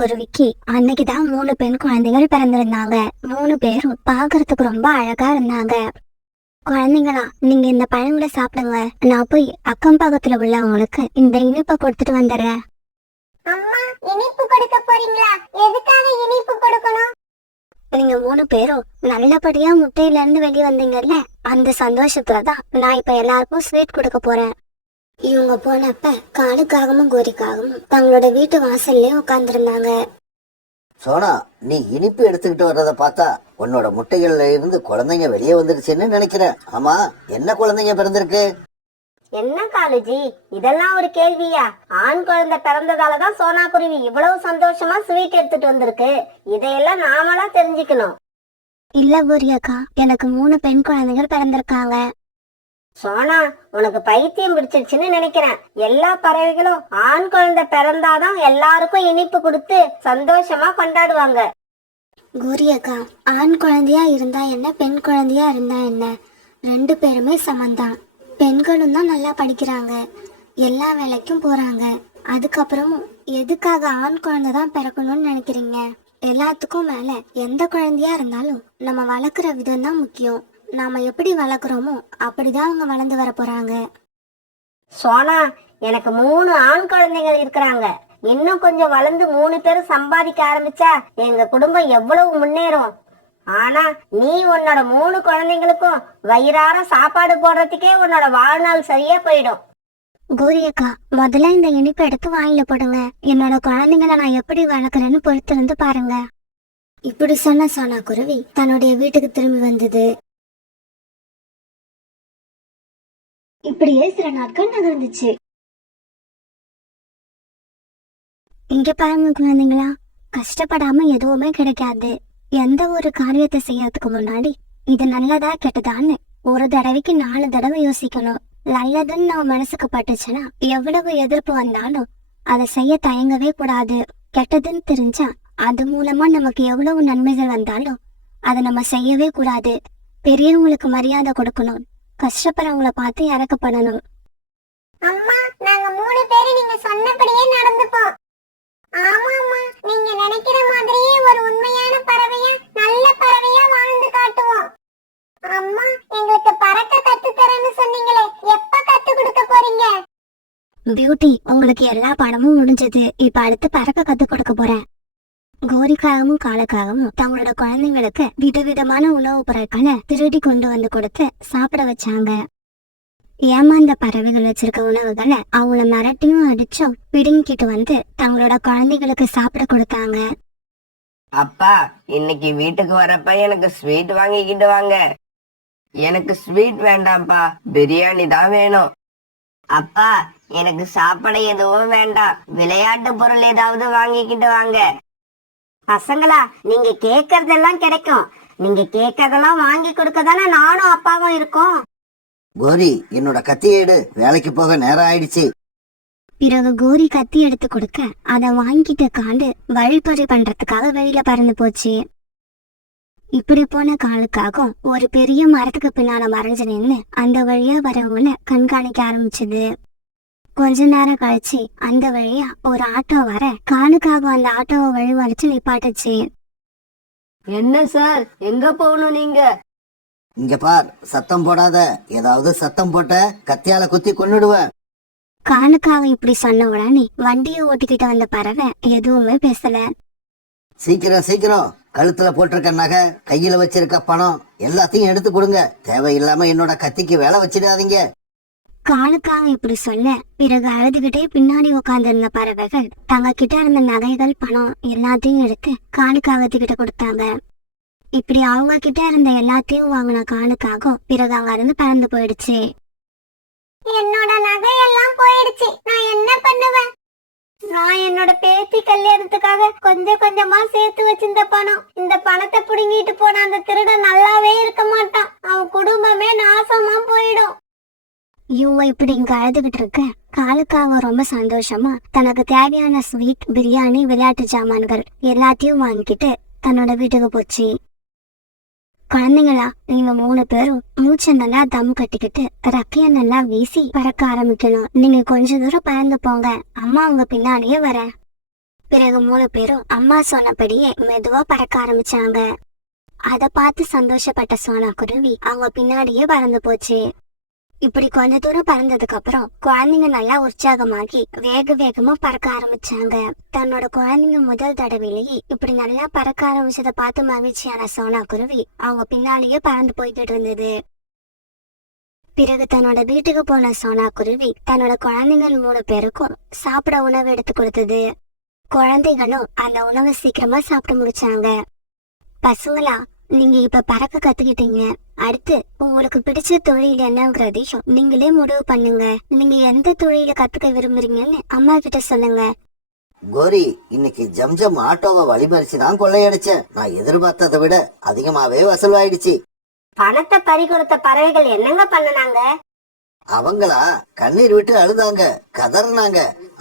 குருவிக்கு அன்னைக்குதான் 3 பெண் குழந்தைகள் பிறந்திருந்தாங்க. 3 பேரும் பாக்குறதுக்கு ரொம்ப அழகா இருந்தாங்க. குழந்தைங்களா, நீங்க இந்த பழங்களை சாப்பிடுங்க. நான் போய் அக்கம் பக்கத்துல உள்ளவங்களுக்கு இந்த இனிப்பை கொடுத்துட்டு வந்துடுறேன். அம்மா, இனிப்பு கொடுக்க போறீங்களா? எதுக்காக இனிப்பு கொடுக்கணும்? நீங்க 3 பேரும் நல்லபடியா முட்டையில இருந்து வெளியே வந்தீங்கல்ல, அந்த சந்தோஷத்துலதான் நான் இப்ப எல்லாருக்கும் ஸ்வீட் கொடுக்க போறேன். இவங்க போனப்ப காலுக்காகவும் கோரிக்காகவும் தங்களோட வீட்டு வாசல்லே உட்கார்ந்துருந்தாங்க. சோனா, நீ இனிப்பு எடுத்துக்கிட்டு வர்றத பார்த்தா உன்னோட முட்டைகள்ல இருந்து குழந்தைங்க வெளியே வந்துருச்சுன்னு நினைக்கிறேன். ஆமா, என்ன குழந்தைங்க பிறந்திருக்கு? என்ன காலுஜி, இதெல்லாம் ஒரு கேள்வியா? ஆண் குழந்தை பிறந்ததாலதான் சோனா குருவி இவ்வளவு சந்தோஷமா ஸ்வீட் எடுத்துட்டு வந்திருக்கு. இதையெல்லாம் நாமளா தெரிஞ்சுக்கணும். இல்ல கோரி அக்கா, எனக்கு 3 பெண் குழந்தைகள் பிறந்திருக்காங்க. சோனா, உனக்கு பைத்தியம் பிடிச்சிருச்சுன்னு நினைக்கிறேன். எல்லா பறவைகளும் ஆண் குழந்தை பிறந்தாதான் எல்லாருக்கும் இனிப்பு கொடுத்து சந்தோஷமா கொண்டாடுவாங்க. கோரி அக்கா, ஆண் குழந்தையா இருந்தா என்ன, பெண் குழந்தையா இருந்தா என்ன, 2 பேருமே சமந்தான். பெண்களும் தான் நல்லா படிக்கிறாங்க, எல்லா வேலைக்கும் போறாங்க. அதுக்கப்புறமும் எதுக்காக ஆண் குழந்தை தான் பிறக்கணும்னு நினைக்கிறீங்க? எல்லாத்துக்கும் மேல எந்த குழந்தையா இருந்தாலும் நம்ம வளர்க்குற விதம் தான் முக்கியம். நாம எப்படி வளர்க்குறோமோ அப்படிதான் அவங்க வளர்ந்து வர போறாங்க. சோனா, எனக்கு 3 ஆண் குழந்தைகள் இருக்கிறாங்க. இன்னும் கொஞ்சம் வளர்ந்து 3 பேரும் சம்பாதிக்க ஆரம்பிச்சா எங்க குடும்பம் எவ்வளவு முன்னேறும். ஆனா நீ உன்னோட 3 குழந்தைங்களுக்கும் வயிறார சாப்பாடு போடுறதுக்கே உன்னோட வாழ்நாள் சரியா போயிடும். கோரி அக்கா, முதல்ல இந்த இனிப்பை எடுத்து வாயில போடுங்க. என்னோட குழந்தைங்களை நான் எப்படி வளர்க்குறேன்னு பொறுத்திருந்து பாருங்க. இப்படி சொன்ன சோனா குருவி தன்னுடைய வீட்டுக்கு திரும்பி வந்தது. இப்படியே சில நாட்கள் நகர்ந்துச்சு. இங்க பாருங்க குழந்தைங்களா, கஷ்டப்படாம எதுவுமே கிடைக்காது. எந்த ஒரு காரியத்தை செய்யறதுக்கு முன்னாடி இது நல்லதா கெட்டதான்னு ஒரு தடவைக்கு 4 தடவை யோசிக்கணும். நல்லதுன்னு நம்ம மனசுக்கு பட்டுச்சுன்னா எவ்வளவு எதிர்ப்பு வந்தாலும் அதை செய்ய தயங்கவே கூடாது. கெட்டதுன்னு தெரிஞ்சா அது மூலமா நமக்கு எவ்வளவு நன்மைகள் வந்தாலும் அதை நம்ம செய்யவே கூடாது. பெரியவங்களுக்கு மரியாதை கொடுக்கணும், கஷ்டப்படுறவங்கள பார்த்து இறக்கப்படணும். அம்மா, நாங்க 3 பேரும் நீங்க சொன்னபடியே நடந்துப்போம். ஆமா அம்மா, நீங்க நினைக்கிற மாதிரியே ஒரு உண்மையான பறவையா, நல்ல பறவையா வாழ்ந்து காட்டுவோம். அம்மா, எங்களுக்கு பறக்க கத்து தரேன்னு சொன்னீங்களே, எப்ப கத்து கொடுக்க போறீங்க? பியூட்டி, உங்களுக்கு எல்லா பாடமும் முடிஞ்சது. இப்ப அடுத்து பறக்க கத்து கொடுக்க போறேன். கோரிக்காகவும் காலுக்காகவும் தங்களோட குழந்தைங்களுக்கு விதவிதமான உணவுப் பொருட்களை திருடி கொண்டு வந்து கொடுத்து சாப்பிட வச்சாங்க. ஏமாந்த பறவைகள் வச்சிருக்க உணவுகளை அவங்கள மிரட்டியும் அடிச்சும் பிடுங்கிட்டு வந்து தங்களோட குழந்தைகளுக்கு சாப்பிட கொடுத்தாங்க. அப்பா, இன்னைக்கு வீட்டுக்கு வரப்ப எனக்கு ஸ்வீட் வாங்கிக்கிட்டு வாங்க. எனக்கு ஸ்வீட் வேண்டாம்ப்பா, பிரியாணி தான் வேணும். அப்பா, எனக்கு சாப்பாடு எதுவும் வேண்டாம், விளையாட்டு பொருள் ஏதாவது வாங்கிக்கிட்டு வாங்க. பசங்களா, நீங்க கேக்குறதெல்லாம் கிடைக்கும். நீங்க கேக்குறதெல்லாம் வாங்கி கொடுக்க தானே நானும் அப்பாவும் இருக்கோம். கோரி, என்னோட கத்தியை எடு, வேலைக்கு போக நேரம் ஆயிடுச்சு. பிறகு கோரி கத்தி எடுத்து கொடுக்க அதை வாங்கிட்டு காண்டு வழிப்பறி பண்றதுக்காக வெளியில பறந்து போச்சு. இப்படி போன காலுக்காகவும் ஒரு பெரிய மரத்துக்கு பின்னால மறைஞ்சு நின்று அந்த வழியா வரவங்கள கண்காணிக்க ஆரம்பிச்சது. கொஞ்ச நேரம் கழிச்சு அந்த வழியா ஒரு ஆட்டோ வர காலுக்காகவும் அந்த ஆட்டோவை வழிமறிச்சு நிப்பாட்டுச்சு. என்ன சார், எங்க போகணும் நீங்க? இங்க பார், சத்தம் போடாத. ஏதாவது சத்தம் போட்ட கத்தியால குத்தி கொன்னுடுவேன். காலுக்காக இப்படி சொன்ன உடனே வண்டியை ஓட்டிக்கிட்டு வந்த பறவை எதுவுமே பேசல. சீக்கிரம் சீக்கிரம், கழுத்துல போட்டிருக்க நகை, கையில வச்சிருக்க பணம் எல்லாத்தையும் எடுத்து கொடுங்க. தேவையில்லாம என்னோட கத்திக்கு வேலை வச்சிடாதீங்க. காலுக்காக இப்படி சொல்ல பிறகு அழுதுகிட்டே பின்னாடி உட்கார்ந்திருந்த பறவைகள் தங்க கிட்ட இருந்த நகைகள், பணம் எல்லாத்தையும் எடுத்து காலுக்காகத்துக்கிட்ட கொடுத்தாங்க. இப்படி அவங்க கிட்ட இருந்த எல்லாத்தையும் வாங்கின காலுக்காகவும் பிறகு அங்க இருந்து பறந்து போயிடுச்சு. என்னோட நகையெல்லாம் போயிடுச்சு, நான் என்ன பண்ணுவேன்? நான் என்னோட பேத்தி கல்யாணத்துக்காக கொஞ்சம் கொஞ்சமா சேர்த்து வச்சிருந்த பணம், இந்த பணத்தை புடுங்கிட்டு போன அந்த திருடன் நல்லாவே இருக்க மாட்டான். அவன் குடும்பமே நாசமா போயிடும். இவங்க இப்படி இங்க அழுதுகிட்டு இருக்க காலுக்காக ரொம்ப சந்தோஷமா தனக்கு தேவையான ஸ்வீட், பிரியாணி, விளையாட்டு சாமான்கள் எல்லாத்தையும் வாங்கிக்கிட்டு தன்னோட வீட்டுக்கு போச்சு. குழந்தைங்களா, நீங்க 3 பேரும் மூச்சை நல்லா தம் கட்டிக்கிட்டு ரெக்கைய நல்லா வீசி பறக்க ஆரம்பிக்கணும். நீங்க கொஞ்ச தூரம் பறந்து போங்க, அம்மா உங்க பின்னாடியே வர. பிறகு 3 பேரும் அம்மா சொன்னபடியே மெதுவா பறக்க ஆரம்பிச்சாங்க. அத பார்த்து சந்தோஷப்பட்ட சோனா குருவி அவங்க பின்னாடியே பறந்து போச்சு. இப்படி கொஞ்ச தூரம் பறந்ததுக்கு அப்புறம் குழந்தைங்க நல்லா உற்சாகமாகி வேக வேகமா பறக்க ஆரம்பிச்சாங்க. தன்னோட குழந்தைங்க முதல் தடவையிலேயே இப்படி நல்லா பறக்க ஆரம்பிச்சதை பார்த்து மகிழ்ச்சியான சோனா குருவி அவங்க பின்னாலேயே பறந்து போய்கிட்டு இருந்தது. பிறகு தன்னோட வீட்டுக்கு போன சோனா குருவி தன்னோட குழந்தைகள் 3 பேருக்கும் சாப்பிட உணவு எடுத்து கொடுத்தது. குழந்தைகளும் அந்த உணவை சீக்கிரமா சாப்பிட்டு முடிச்சாங்க. பசங்களா, நீங்க இப்ப பறக்க கத்துக்கிட்டீங்க. அடுத்து உங்களுக்கு பிடிச்ச தொழில் என்னங்கிறதையும் நீங்களே முடிவு பண்ணுங்க. நீங்க எந்த தொழில கத்துக்க விரும்புறீங்கன்னு அம்மா கிட்ட சொல்லுங்க. கோரி, இன்னைக்கு ஜம்ஜம் ஆட்டோவை வழிமறிச்சு தான் கொள்ளையடிச்சேன். நான் எதிர்பார்த்ததை விட அதிகமாவே வசூலாயிடுச்சு. பணத்தை பறி கொடுத்த பறவைகள் என்னங்க பண்ணுனாங்க? அவங்களா கண்ணீர் விட்டு அழுதாங்க, கதறினாங்க.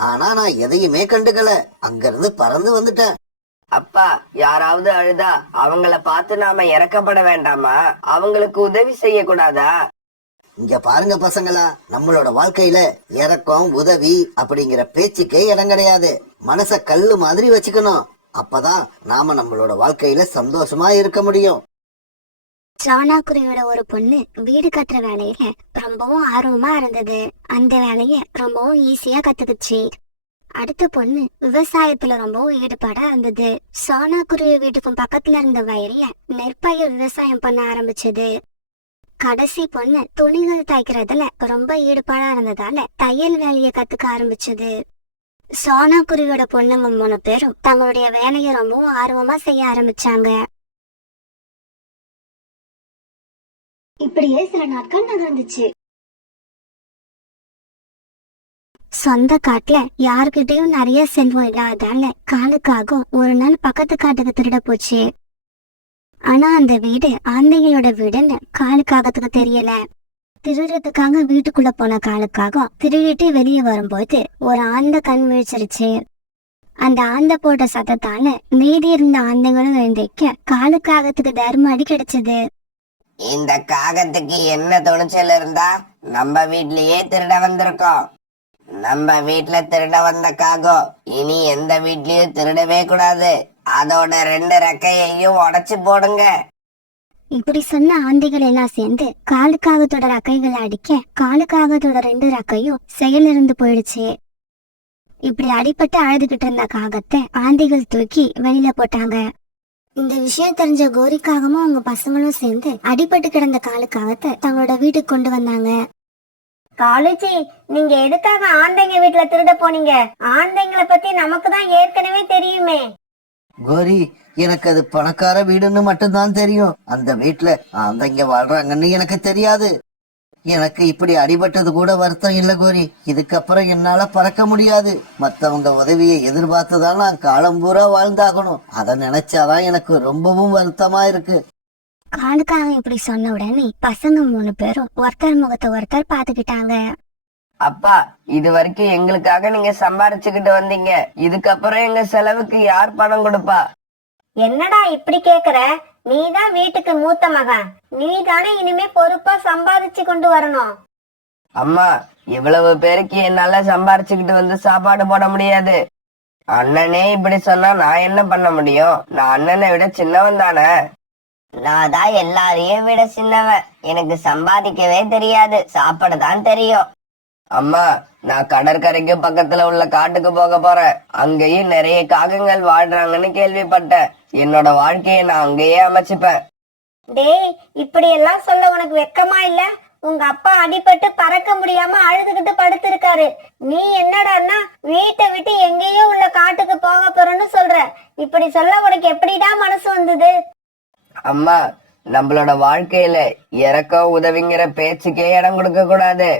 ஆனா நான் எதையுமே கண்டுக்கல. அங்கிருந்து பறந்து வந்துட்டேன். அப்பா, யாராவது அழுதா அவங்கள பார்த்து நாம இறக்கப்பட வேண்டாமா? அவங்களுக்கு உதவி செய்ய கூடாதா? இங்க பாருங்க பசங்களா, நம்மளோட வாழ்க்கையில இறக்கம் உதவி அப்படிங்கிற பேச்சுக்கே இடம் கிடையாது. மனச கல்லு மாதிரி வச்சுக்கணும். அப்பதான் நாம நம்மளோட வாழ்க்கையில சந்தோஷமா இருக்க முடியும். சோனா குருவியோட ஒரு பொண்ணு வீடு கட்டுற வேலையில ரொம்பவும் ஆர்வமா இருந்தது. அந்த வேலைய ரொம்பவும் ஈஸியா கத்துக்குச்சு. அடுத்த பொண்ணு விவசாயத்துல ரொம்பவும் ஈடுபாடா இருந்தது. சோனா குருவி வீட்டுக்கும் பக்கத்துல இருந்த வயல்ல நெற்பயிர் விவசாயம் பண்ண ஆரம்பிச்சது. கடைசி பொண்ணு துணிகள் தைக்கிறதுல ரொம்ப ஈடுபாடா இருந்ததால தையல் வேலைய கத்துக்க ஆரம்பிச்சது. சோனா குருவியோட பொண்ணுங்க 3 பேரும் தங்களுடைய வேலைய ரொம்பவும் ஆர்வமா செய்ய ஆரம்பிச்சாங்க. இப்படியே சில நாட்கள் நகர்ந்துச்சு. சொந்த காட்டுல யாருக்கிட்டையும் நிறைய செல்வம் இல்லாதால காலுக்காக ஒரு நாள் பக்கத்து காட்டுக்கு திருட போச்சு. ஆனா அந்த வீடு ஆந்தைகளோட வீடுன்னு காலுக்காகத்துக்கு தெரியல. திருடுறதுக்காக வீட்டுக்குள்ள போன காலுக்காக திருடிட்டு வெளியே வரும்போது ஒரு ஆந்தை கண் விழிச்சிருச்சு. அந்த ஆந்தை போட்ட சத்தத்தால மீதி இருந்த ஆந்தைகளும் எழுந்திருக்க காலுக்காகத்துக்கு தர்ம அடி கிடைச்சது. இந்த காகத்துக்கு என்ன துணிச்சல் இருந்தா நம்ம வீட்லயே திருட வந்திருக்கோம். நம்ம வீட்ல திருட வந்த காகம் இனி எந்த வீட்லயும் திருடவே கூடாது. அதோட 2 ரெக்கையையும் உடைச்சு போடுங்க. இப்படி சொன்ன ஆந்தைகள் எல்லாம் சேர்ந்து காலுக்காகத்தோட ரெக்கைகளை அடிக்க காலுக்காகத்தோட 2 ரெக்கையும் செயலிருந்து போயிடுச்சு. இப்படி அடிபட்டு அழுதுகிட்டு இருந்த காகத்தை ஆந்தைகள் தூக்கி வெளியில போட்டாங்க. இந்த விஷயம் தெரிஞ்ச கோரிக்காகமும் அவங்க பசங்களும் சேர்ந்து அடிபட்டு கிடந்த காலுக்காகத்தை தங்களோட வீட்டுக்கு கொண்டு வந்தாங்க. காலேஜி, நீங்க எதுக்காக ஆந்தைங்க வீட்டுல திருட போனீங்க? ஆந்தைங்களை பத்தி நமக்கு தான் ஏற்கனவே தெரியுமே. கோரி, எனக்கு அது பணக்கார வீடுன்னு மட்டும்தான் தெரியும். அந்த வீட்டுல ஆந்தைங்க வாழ்றாங்கன்னு எனக்கு தெரியாது. எனக்கு இப்படி அடிபட்டது கூட வருத்தம் இல்ல கோரி. இதுக்கப்புறம் என்னால பறக்க முடியாது. மத்தவங்க உதவியை எதிர்பார்த்துதான் நான் காலம் பூரா வாழ்ந்தாகணும். அதை நினைச்சாதான் எனக்கு ரொம்பவும் வருத்தமா இருக்கு. காலுக்காக இப்படி சொன்ன உடனே பசங்க 3 பேரும் ஒருத்தர் முகத்தை ஒருத்தர் பாத்துக்கிட்டாங்க. அப்பா, இது வரைக்கும் எங்களுக்காக நீங்க சம்பாரிச்சுக்கிட்டு வந்தீங்க. இதுக்கப்புறம் எங்க செலவுக்கு யார் பணம் கொடுப்பா? என்னடா இப்படி கேக்குற? நீதான் வீட்டுக்கு மூத்த மகன். நீ தானே இனிமே பொறுப்பா சம்பாதிச்சு கொண்டு வரணும். அம்மா, இவ்வளவு பேருக்கு என்னால சம்பாரிச்சுக்கிட்டு வந்து சாப்பாடு போட முடியாது. அண்ணனே இப்படி சொன்னா நான் என்ன பண்ண முடியும்? நான் அண்ணனை விட சின்னவன் தானே. நான் தான் எல்லாரையும் விட சின்னவன். எனக்கு சம்பாதிக்கவே தெரியாது, சாப்பாடு தான் தெரியும். அம்மா, நான் கடற்கரைக்கு பக்கத்துல உள்ள காட்டுக்கு போக போறேன். அங்கேயும் நிறைய காகங்கள் வாழ்றாங்கன்னு கேள்விப்பட்டேன். என்னோட வாழ்க்கையை நான் அங்கேயே அமைச்சுப்பேன். டேய், இப்படி எல்லாம் சொல்ல உனக்கு வெக்கமா இல்ல? உங்க அப்பா அடிபட்டு பறக்க முடியாம அழுதுகிட்டு படுத்திருக்காரு. நீ என்னடான்னா வீட்டை விட்டு எங்கேயோ உள்ள காட்டுக்கு போக போறேன்னு சொல்ற. இப்படி சொல்ல உனக்கு எப்படிடா மனசு வந்தது? அம்மா, நம்மளோட வாழ்க்கையில இறக்கம் உதவிங்கிற பேச்சுக்கே இடம் கொடுக்க கூடாது.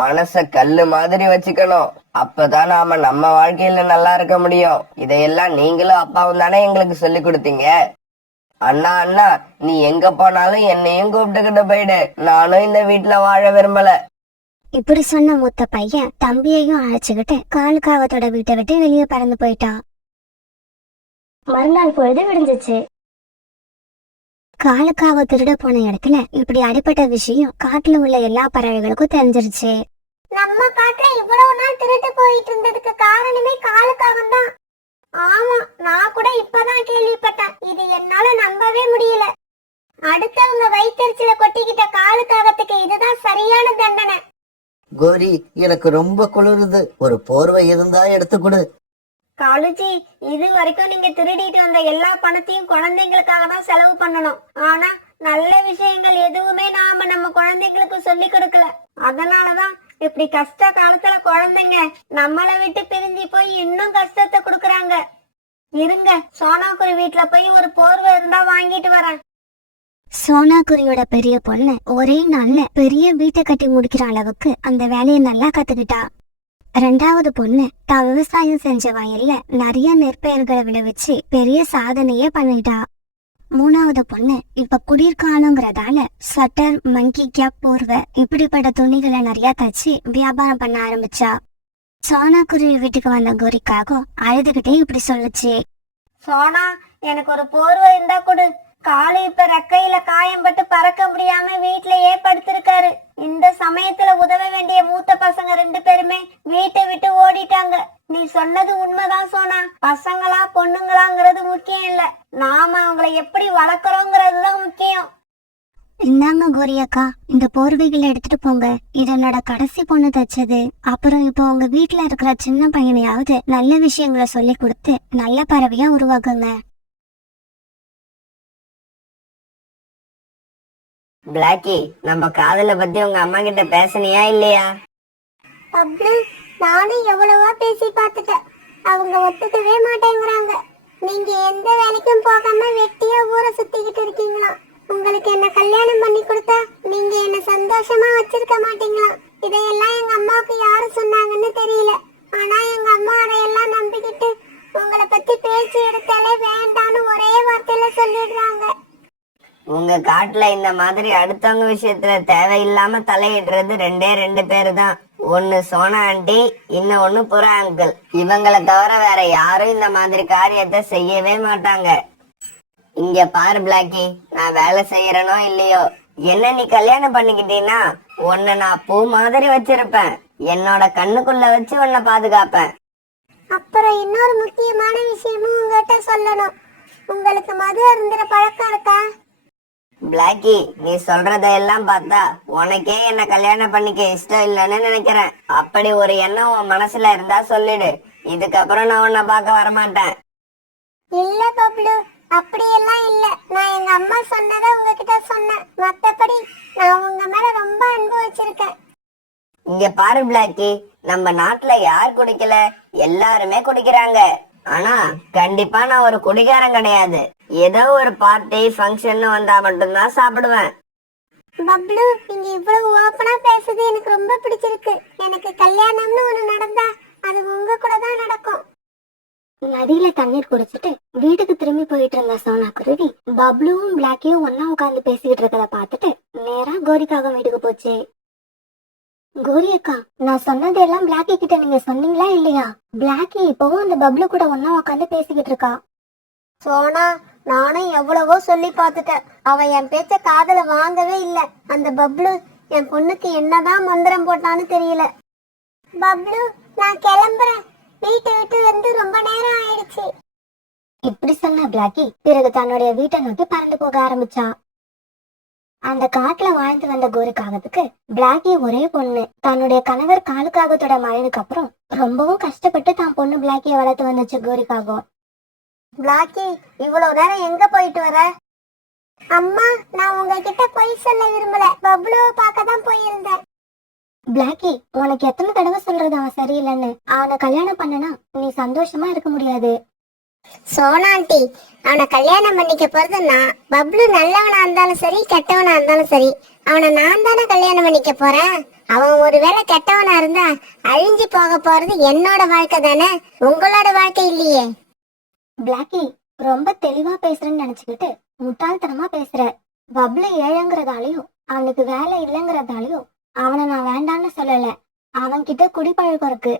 மனச கல்லு மாதிரி வச்சுக்கணும். அப்பதான் நாம நம்ம வாழ்க்கையில நல்லா இருக்க முடியும். இதையெல்லாம் நீங்களும் அப்பாவும் தானே எங்களுக்கு சொல்லி கொடுத்தீங்க. அண்ணா அண்ணா, நீ எங்க போனாலும் என்னையும் கூப்பிட்டுக்கிட்டு போயிடு. நானும் இந்த வீட்டுல வாழ விரும்பல. இப்படி சொன்ன மூத்த பையன் தம்பியையும் அழைச்சுக்கிட்டு காலுக்காகத்தோட வீட்டை விட்டு வெளியே பறந்து போயிட்டான். மறுநாள் பொழுது விடிஞ்சிச்சு. காலுக்காக திருட போன இடத்துல இப்படி அடிப்பட்ட விஷயம் காட்டுல உள்ள எல்லா பறவைகளுக்கும் தெரிஞ்சிருச்சு. நம்ம காட்டுல இவ்வளவு நாள் திருட்டு போயிட்டு இருந்ததுக்கு காரணமே காலுக்காகம் தான். ஆமா, நான் கூட இப்பதான் கேள்விப்பட்டேன். இது என்னால நம்பவே முடியல. அடுத்தவங்க வயிற்றுல கொட்டிக்கிட்ட காலுக்காகத்துக்கு இதுதான் சரியான தண்டனை. கோரி, எனக்கு ரொம்ப குளிருது. ஒரு போர்வை இருந்தா எடுத்து கொடு. காலுஜி, இது வரைக்கும் நீங்க திருடிட்டு வந்த எல்லா பணத்தையும் குழந்தைங்களுக்காக தான் செலவு பண்ணணும். ஆனா நல்ல விஷயங்கள் எதுவுமே நாம நம்ம குழந்தைங்களுக்கு சொல்லி கொடுக்கல. அதனாலதான் இப்படி கஷ்ட காலத்துல குழந்தைங்க நம்மளை விட்டு பிரிஞ்சு போய் இன்னும் கஷ்டத்தை கொடுக்கறாங்க. இருங்க, சோனாக்குரு வீட்டுல போய் ஒரு போர்வை இருந்தா வாங்கிட்டு வரேன். சோனாக்குரியோட பெரிய பொண்ணு ஒரே நாள்ல பெரிய வீட்டை கட்டி முடிக்கிற அளவுக்கு அந்த வேலையை நல்லா கத்துக்கிட்டா. ரெண்டாவது பொண்ணு தான் விவசாயம் செஞ்ச வயல்ல நிறைய நெற்பயிர்களை விளைவிச்சு பெரிய சாதனையே பண்ணிட்டா. மூணாவது பொண்ணு இப்ப குளிர்காலங்கிறதால ஸ்வெட்டர், மங்கி கேப், போர்வை இப்படிப்பட்ட துணிகளை நிறைய தச்சு வியாபாரம் பண்ண ஆரம்பிச்சா. சோனாக்குருவி வீட்டுக்கு வந்த கோரிக்காக அழுதுகிட்டே இப்படி சொல்லுச்சு. சோனா, எனக்கு ஒரு போர்வை இருந்தா கொடு. காலு இப்ப ரெக்கையில காயம்பட்டு பறக்க முடியாம வீட்லயே படுத்திருக்காரு. இந்த சமயத்துல உதவ வேண்டிய மூத்த பசங்க 2 பேருமே வீட்டை விட்டு ஓடிட்டாங்க. நீ சொன்னது உண்மைதான் சோனா. பசங்களா பொண்ணுங்களாங்கிறது முக்கியம் இல்ல, நாம அவங்களை எப்படி வளர்க்கறோங்கிறது தான் முக்கியம். இந்தாங்க கோரி அக்கா, இந்த போர்வைகளை எடுத்துட்டு போங்க. இது என்னோட கடைசி பொண்ணு தச்சது. அப்புறம் இப்போ உங்க வீட்டுல இருக்கிற சின்ன பையனையாவது நல்ல விஷயங்களை சொல்லி கொடுத்து நல்ல பறவையா உருவாக்குங்க. பிளாக்கி, நம்ம காதலை பத்தி உங்க அம்மா கிட்ட பேசனியா இல்லையா? அப்படி நானும் எவ்வளவா பேசி பார்த்துட்டேன். அவங்க ஒத்துக்கவே மாட்டேங்கிறாங்க. நீங்க எந்த வேலைக்கும் போகாம வெட்டியா ஊரை சுத்திக்கிட்டு இருக்கீங்களா? உங்களுக்கு என்ன கல்யாணம் பண்ணி கொடுத்தா நீங்க என்ன சந்தோஷமா வச்சிருக்க மாட்டீங்களா? இதையெல்லாம் எங்க அம்மாவுக்கு யாரு சொன்னாங்கன்னு தெரியல. ஆனா எங்க அம்மா அதையெல்லாம் நம்பிக்கிட்டு உங்களை பத்தி பேச்சு எடுத்தாலே வேண்டான்னு ஒரே வார்த்தையில சொல்லிடுறாங்க. உங்க காட்டுல இந்த மாதிரி அடுத்தவங்க விஷயத்துல தேவையில்லாம தலையிடுறது 2 பேரு தான். ஒன்னு சோனா ஆண்டி, இன்னொன்னு புறா அங்கிள். இவங்களை தவிர வேற யாரும் இந்த மாதிரி காரியத்தை செய்யவே மாட்டாங்க. இங்க பாரு பிளாக்கி, நான் வேலை செய்யறனோ இல்லையோ, என்ன நீ கல்யாணம் பண்ணிக்கிட்டீன்னா உன்னை நான் பூ மாதிரி வச்சிருப்பேன். என்னோட கண்ணுக்குள்ள வச்சு உன்னை பாதுகாப்பேன். அப்புறம் இன்னொரு முக்கியமான விஷயமும் உங்ககிட்ட சொல்லணும். உங்களுக்கு மது அருந்துற பழக்கம் இருக்கா? பிளாக்கி, நீ சொல்றதையெல்லாம் பார்த்தா உனக்கே என்ன கல்யாணம் பண்ணிக்க இஷ்டம் இல்லைன்னு நினைக்கிறேன். அப்படி ஒரு எண்ணம் உன் மனசுல இருந்தா சொல்லிடு. இதுக்கப்புறம் நான் உன்னை பார்க்க வரமாட்டேன். இல்ல பப்ளு, அப்படியெல்லாம் இல்ல. நான் எங்க அம்மா சொன்னதை உங்ககிட்ட சொன்னேன். மத்தபடி நான் உங்க மேல ரொம்ப அன்பு வச்சிருக்கேன். இங்க பாரு பிளாக்கி, நம்ம நாட்டுல யார் குடிக்கல? எல்லாருமே குடிக்கிறாங்க. ஆனா கண்டிப்பா நான் ஒரு குடிகாரன் கிடையாது. ஏதோ ஒரு பார்ட்டி ஃபங்க்ஷன் வந்தா மட்டும்தான் சாப்பிடுவேன். பப்ளு, நீங்க இவ்வளவு ஓப்பனா பேசுறது எனக்கு ரொம்ப பிடிச்சிருக்கு. எனக்கு கல்யாணம்னு ஒண்ணு நடந்தா அது உங்க கூட தான் நடக்கும். நதியில தண்ணீர் குடிச்சிட்டு வீட்டுக்கு திரும்பி போயிட்டு இருந்த சோனாக்குருவி பப்ளுவும் பிளாக்கியும் ஒன்னா உட்காந்து பேசிக்கிட்டு இருக்கத பார்த்துட்டு நேரா கோரிக்காக வீட்டுக்கு போச்சு. கோரி அக்கா, நான் சொன்னதெல்லாம் பிளாக்கி கிட்ட நீங்க சொன்னீங்களா இல்லையா? பிளாக்கி இப்பவும் அந்த பப்ளு கூட ஒன்னா உட்காந்து பேசிக்கிட்டு இருக்கா. சோனா, நானும் எவ்வளவோ சொல்லி பார்த்துட்டேன். அவ என் பேச்ச காதுல வாங்கவே இல்ல. அந்த பப்ளு என் பொண்ணுக்கு என்னதான் மந்திரம் போட்டான்னு தெரியல. பப்ளு, நான் கிளம்புறேன். வீட்டை விட்டு வந்து ரொம்ப நேரம் ஆயிடுச்சு. இப்படி சொன்ன பிளாக்கி பிறகு தன்னுடைய வீட்டை நோக்கி பறந்து போக ஆரம்பிச்சா. அந்த காட்டுல வாழ்ந்து வந்த கோரிக்காகத்துக்கு பிளாக்கி ஒரே பொண்ணு. தன்னுடைய கணவர் காலுக்காகத்தோட மறைவுக்கு அப்புறம் ரொம்பவும் கஷ்டப்பட்டு தான் பொண்ணு பிளாக்கிய வளர்த்து வந்துச்சு கோரிக்காகம். பிளாக்கி, இவ்வளவு நேரம் எங்க போயிட்டு வர? அம்மா, நான் உங்ககிட்ட பொய் சொல்ல விரும்பல. பப்ளுவை பார்க்க தான் போயிருந்தேன். பிளாக்கி, உனக்கு எத்தனை தடவை சொல்றது அவன் சரியில்லைன்னு? அவனை கல்யாணம் பண்ணனா நீ சந்தோஷமா இருக்க முடியாது. சோனாண்டி, அவனை கல்யாணம் பண்ணிக்க போறது நான். பப்ளு நல்லவனா இருந்தாலும் சரி, கெட்டவனா இருந்தாலும் சரி, அவனை நான் தானே கல்யாணம் பண்ணிக்க போறேன். அவன் ஒருவேளை கெட்டவனா இருந்தா அழிஞ்சு போக போறது என்னோட வாழ்க்கை தானே, உங்களோட வாழ்க்கை இல்லையே. பிளாக்கி, ரொம்ப தெளிவா பேசுறேன்னு நினைச்சுக்கிட்டு முட்டாள்தனமா பேசுற. பப்ளு ஏழைங்கிறதாலையும் அவனுக்கு வேலை இல்லைங்கிறதாலையும் அவனை நான் வேண்டான்னு சொல்லல. அவன்கிட்ட குடிப்பழக்கம் இருக்கு.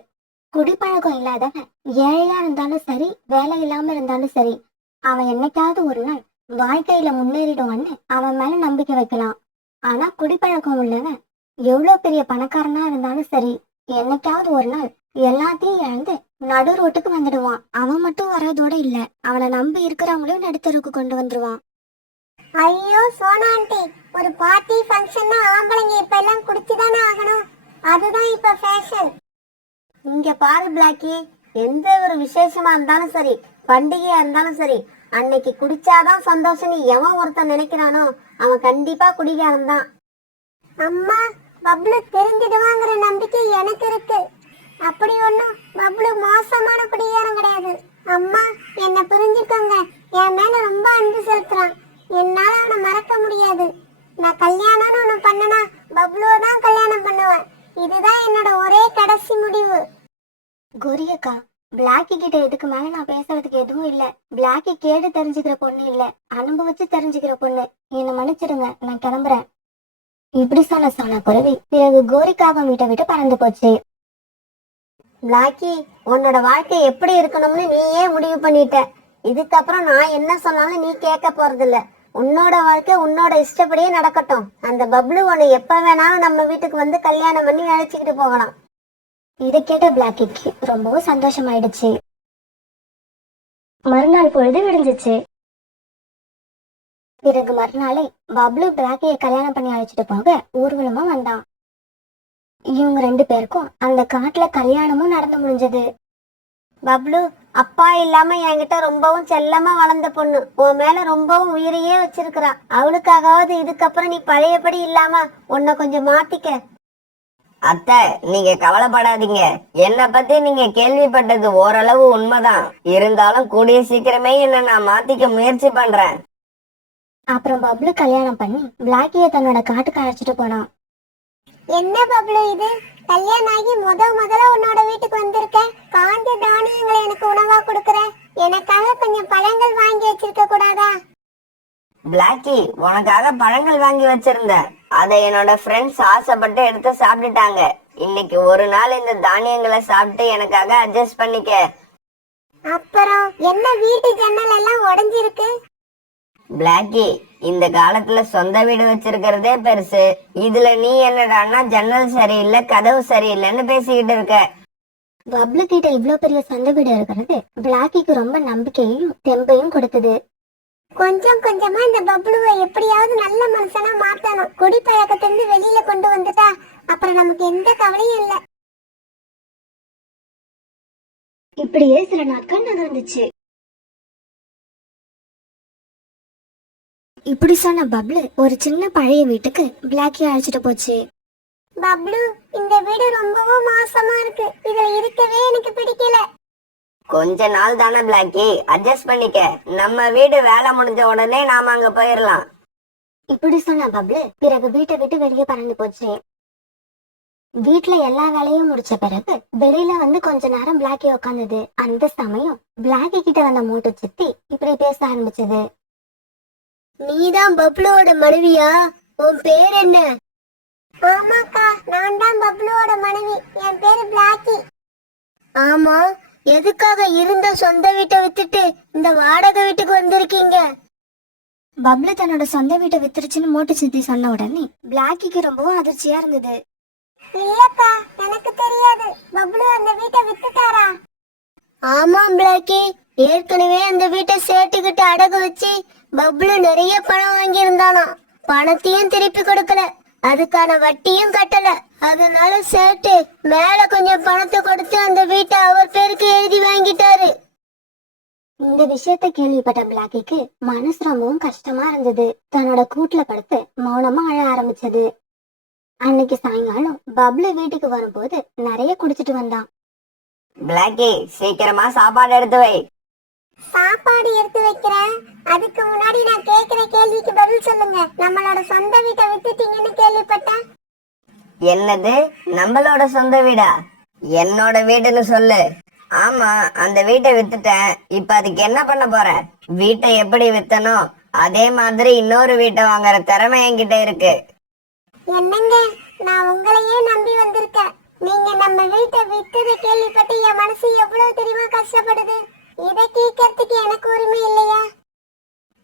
குடிப்பழக்கம் இல்லாதவன் ஏழையா இருந்தாலும் சரி, வேலை இல்லாம இருந்தாலும் சரி, அவன் என்னைக்காவது ஒரு நாள் வாழ்க்கையில முன்னேறிடுவான்னு அவன் மேல நம்பிக்கை வைக்கலாம். ஆனா குடிப்பழக்கம் உள்ளவன் எவ்வளவு பெரிய பணக்காரனா இருந்தாலும் சரி, என்னைக்காவது ஒரு நாள் எல்லாத்தையும் இழந்து நடு ரோட்டுக்கு வந்துடுவான். அவன் மட்டும் வர்றதோட இல்ல, அவனை நம்பி இருக்கிறவங்களையும் நடுத்தருக்கு கொண்டு வந்துருவான். ஐயோ சோனா ஆண்டி, ஒரு பார்ட்டி ஃபங்க்ஷன்னா ஆம்பளைங்க இப்ப எல்லாம் குடிச்சுதானே ஆகணும். அதுதான் இப்ப ஃபேஷன். இங்க பாரு பிளாக்கி, எந்த ஒரு விசேஷமா இருந்தாலும் சரி, பண்டிகையா இருந்தாலும் சரி, அன்னைக்கு குடிச்சாதான் சந்தோஷம் எவன் ஒருத்தன் நினைக்கிறானோ அவன் கண்டிப்பா குடிகாரன் தான். அம்மா, பப்ளு தெரிஞ்சிடுவாங்கிற நம்பிக்கை எனக்கு இருக்கு. அப்படி ஒண்ணும் பப்ளு மோசமான குடிகாரன் கிடையாது. அம்மா, என்ன புரிஞ்சுக்கோங்க. என் மேல ரொம்ப அன்பு செலுத்துறான். என்னால அவனை மறக்க முடியாது. நான் கல்யாணம்னு ஒண்ணு பண்ணனா பப்ளுவை தான் கல்யாணம் பண்ணுவேன். இதுதான் என்னோட ஒரே கடைசி முடிவு. கோரி அக்கா, பிளாக்கி கிட்ட இதுக்கு மேல நான் பேசுறதுக்கு எதுவும் இல்ல. பிளாக்கி கேடு தெரிஞ்சுக்கிற பொண்ணு இல்ல, அனுபவிச்சு தெரிஞ்சுக்கிற பொண்ணு. என்னை மன்னிச்சிடுங்க, நான் கிளம்புறேன். இப்படி சொன்ன குருவி பிறகு கோரிக்காக வீட்டை விட்டு பறந்து போச்சு. பிளாக்கி, உன்னோட வாழ்க்கை எப்படி இருக்கணும்னு நீயே முடிவு பண்ணிட்ட. இதுக்கப்புறம் நான் என்ன சொன்னாலும் நீ கேட்க போறதில்ல. உன்னோட வாழ்க்கை உன்னோட இஷ்டப்படியே நடக்கட்டும். அந்த பப்ளு உன்னை எப்ப வேணாலும் நம்ம வீட்டுக்கு வந்து கல்யாணம் பண்ணி அழைச்சிக்கிட்டு போகலாம். இதை கேட்ட பிளாக்கிக்கு ரொம்பவும் சந்தோஷமாயிடுச்சு. மறுநாள் பொழுது விடிஞ்சிச்சு. பிறகு மறுநாளே பப்ளு பிளாக்கிய கல்யாணம் பண்ணி அழைச்சிட்டு போக ஊர்வலமா வந்தான். இவங்க 2 பேருக்கும் அந்த காட்டுல கல்யாணமும் நடந்து முடிஞ்சது. பப்ளு, அப்பா இல்லாம என்கிட்ட ரொம்பவும் செல்லமா வளர்ந்த பொண்ணு. உன் மேல ரொம்பவும் உயிரையே வச்சிருக்கிறா. அவளுக்காகவாவது இதுக்கப்புறம் நீ பழையபடி இல்லாம உன்னை கொஞ்சம் மாத்திக்க. அத்தை, நீங்க கவலைப்படாதீங்க. என்னை பத்தி நீங்க கேள்விப்பட்டது ஓரளவு உண்மைதான். இருந்தாலும் கூடிய சீக்கிரமே என்ன நான் மாத்திக்க முயற்சி பண்றேன். அப்புறம் பப்ளு கல்யாணம் பண்ணி பிளாக்கிய தன்னோட காட்டுக்கு அழைச்சிட்டு போனான். என்ன பப்ளு இது? கல்யாணம் ஆகி முதல்ல உன்னோட வீட்டுக்கு வந்திருக்க. காஞ்ச தானியங்களை எனக்கு உணவா கொடுக்கற. எனக்காக கொஞ்சம் பழங்கள் வாங்கி வச்சிருக்க கூடாதா? பிளாக்கி, உனக்காக பழங்கள் வாங்கி வச்சிருந்தேன். அதை என்னோட ஃப்ரெண்ட்ஸ் ஆசைப்பட்டு எடுத்து சாப்பிட்டுட்டாங்க. இன்னைக்கு ஒரு நாள் இந்த தானியங்களை சாப்பிட்டு எனக்காக அட்ஜஸ்ட் பண்ணிக்க. அப்புறம் என்ன, வீட்டு ஜன்னல் எல்லாம் உடைஞ்சிருக்கு. பிளாக்கி, இந்த காலத்துல சொந்த வீடு வச்சிருக்கிறதே பெருசு. இதுல நீ என்னடான்னா ஜன்னல் சரியில்லை, கதவு சரியில்லைன்னு பேசிக்கிட்டு இருக்க. பப்ளு கிட்ட இவ்வளவு பெரிய சொந்த வீடு இருக்கிறது பிளாக்கிக்கு ரொம்ப நம்பிக்கையையும் தெம்பையும் கொடுத்தது. கொஞ்சம் கொஞ்சமா இந்த பப்ளுவை எப்படியாவது நல்ல மனுஷனா மாத்தணும். குடிப்பழக்கத்திலிருந்து வெளியில கொண்டு வந்துட்டா அப்புறம் நமக்கு எந்த கவலையும் இல்ல. இப்படியே சில நாட்கள் நகர்ந்துச்சு. இப்படி சொன்ன பப்ளு ஒரு சின்ன பழைய வீட்டுக்கு பிளாக்கிய அழைச்சிட்டு போச்சு. பப்ளு, இந்த வீடு ரொம்பவும் மோசமா இருக்கு. இதுல இருக்கவே எனக்கு பிடிக்கல. கொஞ்ச நாள் தானே பிளாக்கி, அட்ஜஸ்ட் பண்ணிக்க. நம்ம வீடு வேலை முடிஞ்ச உடனே நாம அங்க போயிடலாம். இப்படி சொன்ன பப்ளு பிறகு வீட்டை விட்டு வெளியே பறந்து போச்சு. வீட்டுல எல்லா வேலையும் முடிச்ச பிறகு வெளியில வந்து கொஞ்ச நேரம் பிளாக்கி உட்காந்தது. அந்த சமயம் பிளாக்கி கிட்ட வந்த மோட்டு சித்தி இப்படி பேச ஆரம்பிச்சது. நீதான் பப்ளுவோட மனைவியா? உன் பேர் என்ன? ஆமாக்கா, நான் தான் பப்ளுவோட மனைவி. என் பேரு பிளாக்கி. ஆமா, எதுக்காக இருந்த சொந்த வீட்டை வித்துட்டு இந்த வாடகை வீட்டுக்கு வந்திருக்கீங்க? பப்ளு தன்னோட சொந்த வீட்டை வித்துருச்சுன்னு மோட்டு சித்தி சொன்ன உடனே பிளாக்கிக்கு ரொம்பவும் அதிர்ச்சியா இருந்தது. இல்லக்கா, எனக்கு தெரியாது. பப்ளு அந்த வீட்டை வித்துட்டாரா? ஆமாம் பிளாக்கி, ஏற்கனவே அந்த வீட்டை சேட்டுக்கிட்டு அடகு வச்சு பப்ளு நிறைய பணம் வாங்கியிருந்தானா. பணத்தையும் திருப்பி கொடுக்கல, அதுக்கான வட்டியும் கட்டல. அதனால சேட்டு மேல கொஞ்சம் பணத்தை கொடுத்து அந்த வீட்டை அவர் பேருக்கு எழுதி வாங்கிட்டாரு. இந்த விஷயத்த கேள்விப்பட்ட பிளாக்கிக்கு மனசு ரொம்பவும் கஷ்டமா இருந்தது. தன்னோட கூட்டுல படுத்து மௌனமா அழ ஆரம்பிச்சது. அன்னைக்கு சாயங்காலம் பப்ளு வீட்டுக்கு வரும்போது நிறைய குடிச்சிட்டு வந்தான். பிளாக்கி, சீக்கிரமா சாப்பாடு எடுத்து வை. சாப்பாடு எடுத்து வைக்கிறேன். அதுக்கு முன்னாடி நான் கேக்குற கேள்விக்கு பதில் சொல்லுங்க. நம்மளோட சொந்த வீட்டை வித்துட்டீங்கன்னு கேள்விப்பட்டேன். என்னது, நம்மளோட சொந்த வீடா? என்னோட வீடுன்னு சொல்லு. ஆமா, அந்த வீட்டை வித்துட்டேன். இப்ப அதுக்கு என்ன பண்ண போற? வீட்டை எப்படி வித்தனோ அதே மாதிரி இன்னொரு வீட்டை வாங்குற திறமை என்கிட்ட இருக்கு. என்னங்க, நான் உங்களையே நம்பி வந்திருக்கேன். நீங்க நம்ம வீட்டை வித்ததை கேள்விப்பட்டு என் மனசு எவ்வளவு தெரியுமா கஷ்டப்படுது. இதை கேட்கறதுக்கு எனக்கு உரிமை இல்லையா?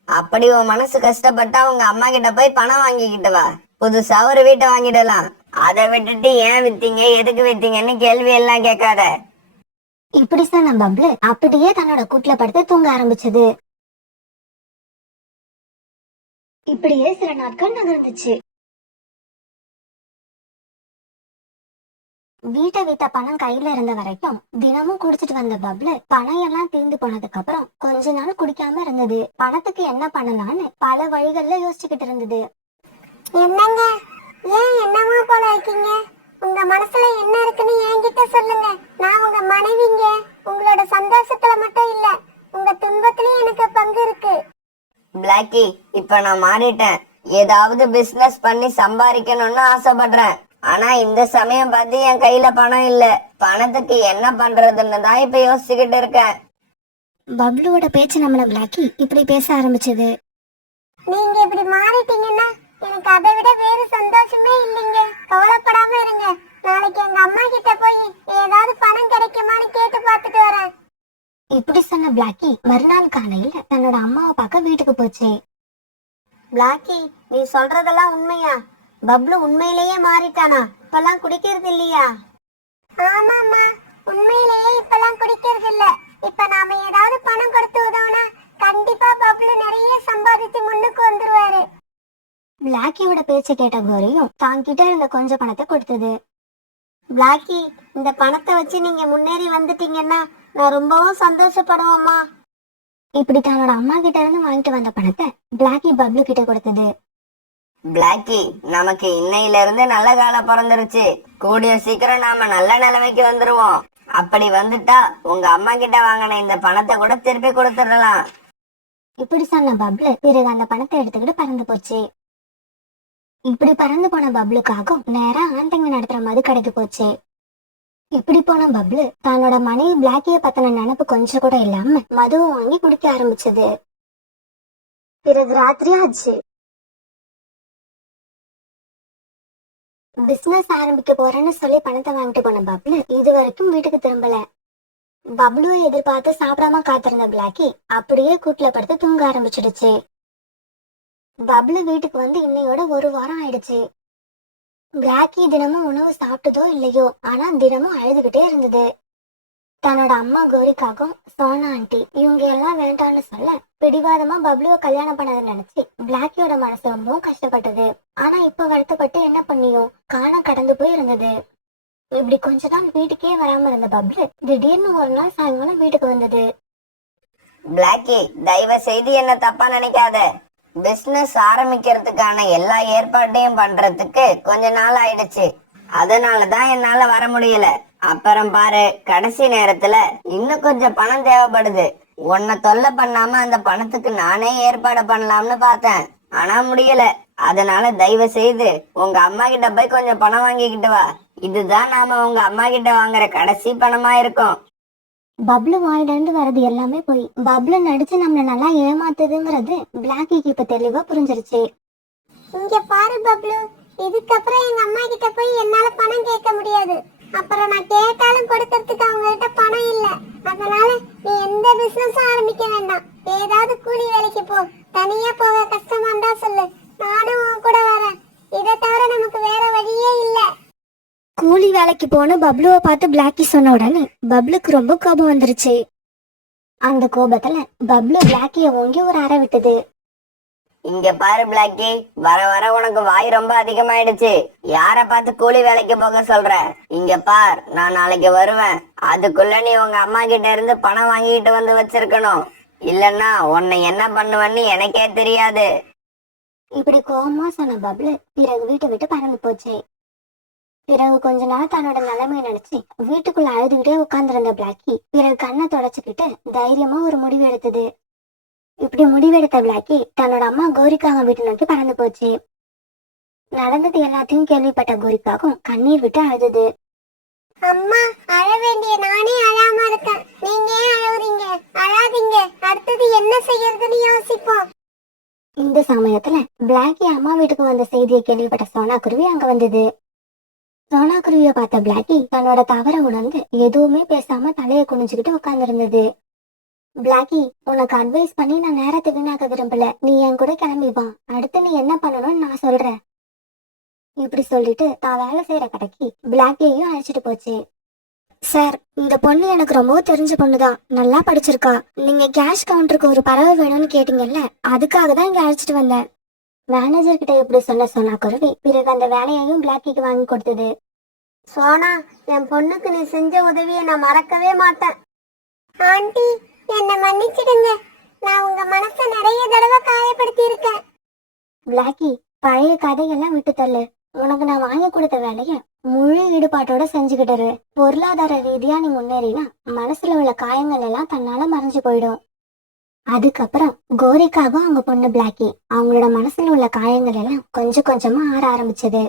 அப்படி உன் மனசு கஷ்டப்பட்டா உங்க அம்மா கிட்ட போய் பணம் வாங்கிக்கிட்டு வா. புதுசா ஒரு வீட்டை வாங்கிடலாம். அதை விட்டுட்டு ஏன் வித்தீங்க, எதுக்கு வித்தீங்கன்னு கேள்வி எல்லாம் கேட்காத. இப்படி சொன்ன பப்ளு அப்படியே தன்னோட கூட்டுல படுத்து தூங்க ஆரம்பிச்சது. இப்படியே சில நாட்கள் நகர்ந்துச்சு. வீட்டை வித்த பணம் கையில இருந்த வரைக்கும் தினமும் குடிச்சிட்டு வந்த பப்ளு பணம் எல்லாம் தீர்ந்து போனதுக்கு அப்புறம் கொஞ்ச நாள் குடிக்காம இருந்தது. பணத்துக்கு என்ன பண்ணலாம்னு பல வழிகள்ல யோசிச்சுக்கிட்டு இருந்தது. என்னங்க, ஏன் என்னமா போல இருக்கீங்க? உங்க மனசுல என்ன இருக்குன்னு என்கிட்ட சொல்லுங்க. நான் உங்க மனைவிங்க. உங்களோட சந்தோஷத்துல மட்டும் இல்ல, உங்க துன்பத்திலயும் எனக்கு பங்கு இருக்கு. பிளாக்கி, இப்ப நான் மாறிட்டேன். ஏதாவது பிசினஸ் பண்ணி சம்பாதிக்கணும்னு ஆசைப்படுறேன். ஆனா இந்த சமயம் பார்த்து என் கையில பணம் இல்ல. பணத்துக்கு என்ன பண்றதுன்னு தான் இப்ப யோசிச்சுக்கிட்டு இருக்கேன். பப்ளுவோட பேச்சு நம்மள பிளாக்கி இப்படி பேச ஆரம்பிச்சது. நீங்க இப்படி மாறிட்டீங்கன்னா எனக்கு அதை விட வேறு சந்தோஷமே இல்லைங்க. கவலைப்படாம இருங்க. நாளைக்கு எங்க அம்மா கிட்ட போய் ஏதாவது பணம் கிடைக்குமான்னு கேட்டு பார்த்துட்டு வரேன். இப்படி சொன்ன பிளாக்கி மறுநாள் காலையில தன்னோட அம்மாவை பார்க்க வீட்டுக்கு போச்சு. பிளாக்கி, நீ சொல்றதெல்லாம் உண்மையா? பப்ளு உண்மையிலேயே மாறிட்டானா? இப்பெல்லாம் குடிக்கிறது இல்லையா? ஆமாம்மா, உண்மையிலேயே இப்பெல்லாம் குடிக்கிறது இல்ல. இப்ப நாம ஏதாவது பணம் கொடுத்து உதவுனா கண்டிப்பா பப்ளு நிறைய சம்பாதிச்சு முன்னுக்கு வந்துருவாரு. பிளாக்கியோட பேச்சை கேட்ட கோரியும் தான் கிட்ட இருந்த கொஞ்சம் பணத்தை கொடுத்தது. பிளாக்கி, இந்த பணத்தை வச்சு நீங்க முன்னேறி வந்துட்டீங்கன்னா நான் ரொம்பவும் சந்தோஷப்படுவோம்மா. இப்படி தன்னோட அம்மா கிட்ட இருந்து வாங்கிட்டு வந்த பணத்தை பிளாக்கி பப்ளு கிட்ட கொடுத்தது. பிளாக்கி, நமக்கு இன்னையில இருந்து நல்ல காலம் பிறந்துருச்சு. கூடிய சீக்கிரம் நாம நல்ல நிலைமைக்கு வந்துருவோம். அப்படி வந்துட்டா உங்க அம்மா கிட்ட வாங்கின இந்த பணத்தை கூட திருப்பி கொடுத்துடலாம். இப்படி சொன்ன பப்ளு பிறகு அந்த பணத்தை எடுத்துக்கிட்டு பறந்து போச்சு. இப்படி பறந்து போன பப்ளுக்காகவும் நேரா ஆண்டங்க நடத்துற மது கடைக்கு போச்சு. இப்படி போன பப்ளு தன்னோட மனைவி பிளாக்கிய பத்தின நினைப்பு கொஞ்சம் கூட இல்லாம மதுவை வாங்கி குடிக்க ஆரம்பிச்சது. பிறகு ராத்திரி ஆச்சு. பிசினஸ் ஆரம்பிக்க போறேன்னு சொல்லி பணத்தை வாங்கிட்டு போன பப்ளு இது வரைக்கும் வீட்டுக்கு திரும்பல. பப்ளுவை எதிர்பார்த்து சாப்பிடாம காத்திருந்த பிளாக்கி அப்படியே கூட்டுல படுத்து தூங்க ஆரம்பிச்சிடுச்சு. பப்ளு வீட்டுக்கு வந்து இன்னையோட 1 வாரம் ஆயிடுச்சு. பிளாக்கி தினமும் உணவு சாப்பிட்டதோ இல்லையோ, ஆனா தினமும் அழுதுகிட்டே இருந்தது. தன்னோட அம்மா கோரிக்காகவும் சோனா ஆண்டி இவங்க எல்லாம் வேண்டாம்னு சொல்ல பிடிவாதமா பப்ளுவை கல்யாணம் பண்ணதை நினைச்சு பிளாக்கியோட மனசு ரொம்பவும் கஷ்டப்பட்டது. ஆனா இப்ப வருத்தப்பட்டு என்ன பண்ணியும் காணம் கடந்து போய் இருந்தது. இப்படி கொஞ்ச நாள் வீட்டுக்கே வராம இருந்த பப்ளு திடீர்னு ஒரு நாள் சாயங்காலம் வீட்டுக்கு வந்தது. பிளாக்கி, தயவு செய்து என்ன தப்பா நினைக்காத. பிசினஸ் ஆரம்பிக்கிறதுக்கான எல்லா ஏற்பாட்டையும் பண்றதுக்கு கொஞ்ச நாள் ஆயிடுச்சு. அதனாலதான் என்னால வர முடியல. அப்புறம் பாரு, கடைசி நேரத்துல இன்னும் கொஞ்சம் பணம் தேவைப்படுது. உன்னை தொல்லை பண்ணாம அந்த பணத்துக்கு நானே ஏற்பாடு பண்ணலாம்னு பார்த்தேன். ஆனா முடியல. அதனால தயவு செய்து உங்க அம்மா கிட்ட போய் கொஞ்சம் பணம் வாங்கிக்கிட்டு வா. இதுதான் நாம உங்க அம்மா கிட்ட வாங்குற கடைசி பணமா இருக்கும். பப்ளு வாயிலிருந்து வர்றது எல்லாமே போய் பப்ளு நடிச்சு நம்மள நல்லா ஏமாத்துதுங்கிறது பிளாக்கிக்கு இப்ப தெளிவா புரிஞ்சிருச்சு. இங்க பாரு பப்ளு, இதுக்கப்புறம் எங்க அம்மா கிட்ட போய் என்னால பணம் கேட்க முடியாது. அப்புறம் நான் கேட்டாலும் கொடுக்கறதுக்கு அவங்க கிட்ட பணம் இல்ல. அதனால நீ எந்த பிசினஸும் ஆரம்பிக்க வேண்டாம். ஏதாவது கூலி வேலைக்கு போ. தனியா போக கஷ்டமா இருந்தா சொல்லு, நானும் உன் கூட வரேன். இதை தவிர நமக்கு வேற வழியே இல்ல. கூலி வேலைக்கு போன பப்ளுவை பார்த்து பிளாக்கி சொன்ன உடனே பப்ளுக்கு ரொம்ப கோபம் வந்துருச்சு. அந்த கோபத்துல பப்ளு பிளாக்கிய ஓங்கி ஒரு அறை விட்டது. இங்க பாரு பிளாக்கி, வர வர உனக்கு வாய் ரொம்ப அதிகமாயிடுச்சு. யார பார்த்து கூலி வேலைக்கு போக சொல்ற? இங்க பார், நான் நாளைக்கு வருவேன். அதுக்குள்ள நீ உங்க அம்மா கிட்ட இருந்து பணம் வாங்கிட்டு வந்து வச்சிருக்கணும். இல்லன்னா உன்னை என்ன பண்ணுவேன்னு எனக்கே தெரியாது. இப்படி கோபமா சொன்ன பப்ளு பிறகு வீட்டை விட்டு பறந்து போச்சு. பிறகு கொஞ்ச நாள் தன்னோட நிலைமையை நினைச்சு வீட்டுக்குள்ள அழுதுகிட்டே உட்கார்ந்திருந்த பிளாக்கி பிறகு கண்ணை தொடச்சுக்கிட்டு தைரியமா ஒரு முடிவு எடுத்தது. இப்படி முடிவெடுத்த பிளாக்கி தன்னோட அம்மா கோரிக்காக வீட்டு நோக்கி பறந்து போச்சு. நடந்தது எல்லாத்தையும் கேள்விப்பட்ட கோரிக்காகவும் கண்ணீர் விட்டு அழுது. அம்மா, அழ வேண்டிய நானே அழாம இருக்கேன். நீங்க ஏன் அழுவுறீங்க? அழாதீங்க. அடுத்தது என்ன செய்யறதுன்னு யோசிப்போம். இந்த சமயத்துல பிளாக்கி அம்மா வீட்டுக்கு வந்த செய்தியை கேள்விப்பட்ட சோனா குருவி அங்க வந்தது. சோனா குருவிய பார்த்த பிளாக்கி தன்னோட தவற உணர்ந்து எதுவுமே பேசாம தலையை குனிஞ்சுக்கிட்டு உட்கார்ந்து. பிளாக்கி, உனக்கு அட்வைஸ் பண்ணி நான் நேரத்தை வீணாக்க விரும்பல. நீ என் கூட கிளம்பி வா. அடுத்து நீ என்ன பண்ணணும்னு நான் சொல்றேன். இப்படி சொல்லிட்டு தான் வேலை செய்யற கடைக்கு பிளாக்கியையும் அழைச்சிட்டு போச்சு. சார், இந்த பொண்ணு எனக்கு ரொம்ப தெரிஞ்ச பொண்ணுதான், நல்லா படிச்சிருக்கா. நீங்க கேஷ் கவுண்டருக்கு ஒரு பறவை வேணும்னு கேட்டீங்கல்ல, அதுக்காக தான் இங்க அழைச்சிட்டு வந்தேன். மேனேஜர் கிட்ட எப்படி சொல்ல சொன்னா குருவி பிறகு அந்த வேலையையும் பிளாக்கிக்கு வாங்கி கொடுத்தது. சோனா, என் பொண்ணுக்கு நீ செஞ்ச உதவியை நான் மறக்கவே மாட்டேன். ஆண்டி, என்ன மன்னிச்சிடுங்க. நான் உங்க மனசை நிறைய தடவை காயப்படுத்தி இருக்கேன். பிளாக்கி, பழைய கதையெல்லாம் விட்டு தள்ளு. உனக்கு நான் வாங்கி கொடுத்த வேலைய முழு ஈடுபாட்டோட செஞ்சுக்கிட்டு பொருளாதார ரீதியா நீ முன்னேறினா மனசுல உள்ள காயங்கள் எல்லாம் தன்னால மறைஞ்சு போயிடும். அதுக்கப்புறம் கோரிக்காகவும் அவங்க பொண்ணு பிளாக்கி அவங்களோட மனசுல உள்ள காயங்கள் எல்லாம் கொஞ்சம் கொஞ்சமா ஆற ஆரம்பிச்சது.